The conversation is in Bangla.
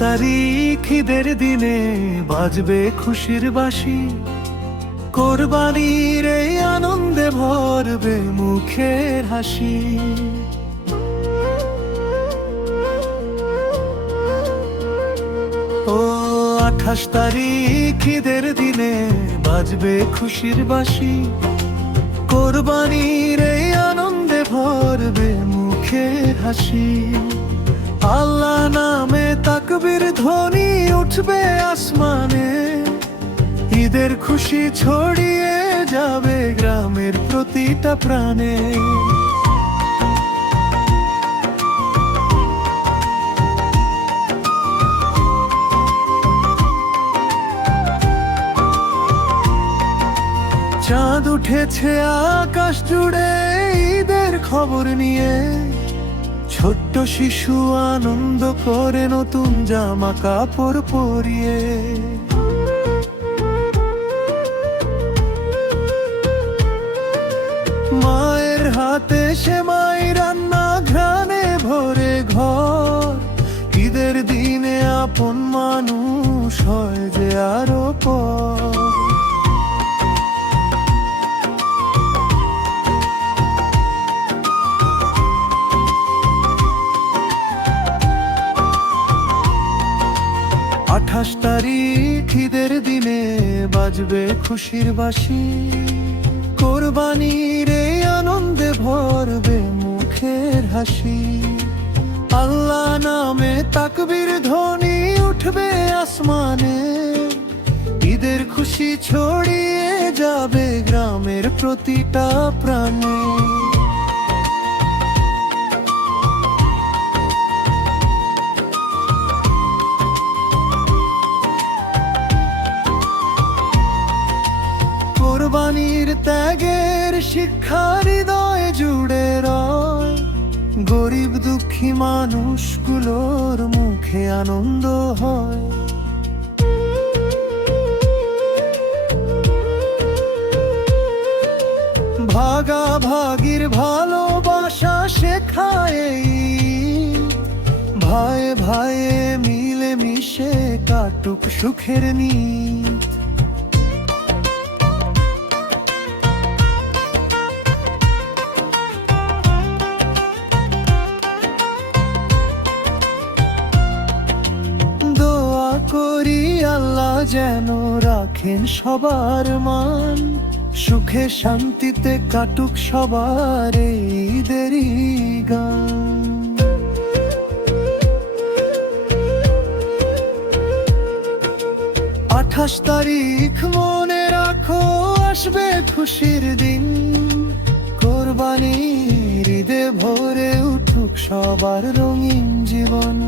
তারিখ ঈদের দিনে বাজবে খুশির বাঁশি, কোরবানির এই আনন্দে ভরবে মুখের হাসি। ও 28 তারিখ ঈদের দিনে বাজবে খুশির বাঁশি, কোরবানির এই আনন্দে ভরবে মুখের হাসি। আল্লাহ নামে তাকবীর ধ্বনি উঠবে আসমানে, ঈদের খুশি ছড়িয়ে যাবে গ্রামের প্রতিটা প্রাণে। চাঁদ উঠেছে আকাশ জুড়ে ঈদের খবর নিয়ে, ছোট্ট শিশু আনন্দ করে নতুন জামা কাপড় পরিয়ে। মায়ের হাতে সেমাই রান্না ঘ্রাণে ভরে ঘর, ঈদের দিনে আপন মানুষ হয় যে আরো পর। আঠাশ তারিখ ঈদের দিনে বাজবে খুশির বাঁশি, কোরবানির এই আনন্দে ভরবে মুখের হাসি। আল্লাহ নামে তাকবীর ধ্বনি উঠবে আসমানে, ঈদের খুশি ছড়িয়ে যাবে গ্রামের প্রতিটা প্রাণে। কোরবানির ত্যাগের শিক্ষা হৃদয়ে জুড়ে রয়, গরিব দুঃখী মানুষগুলোর মুখে আনন্দ হয়। ভাগাভাগির ভালোবাসা শেখায়, ভাই ভাইয়ে মিলে মিশে কাটুক সুখের নীত। করি আল্লাহ যেন রাখেন সবার মান, সুখে শান্তিতে কাটুক সবার ঈদেরই গান। 28 তারিখ মনে রাখো আসবে খুশির দিন, কোরবানির ঈদে ভরে উঠুক সবার রঙিন জীবন।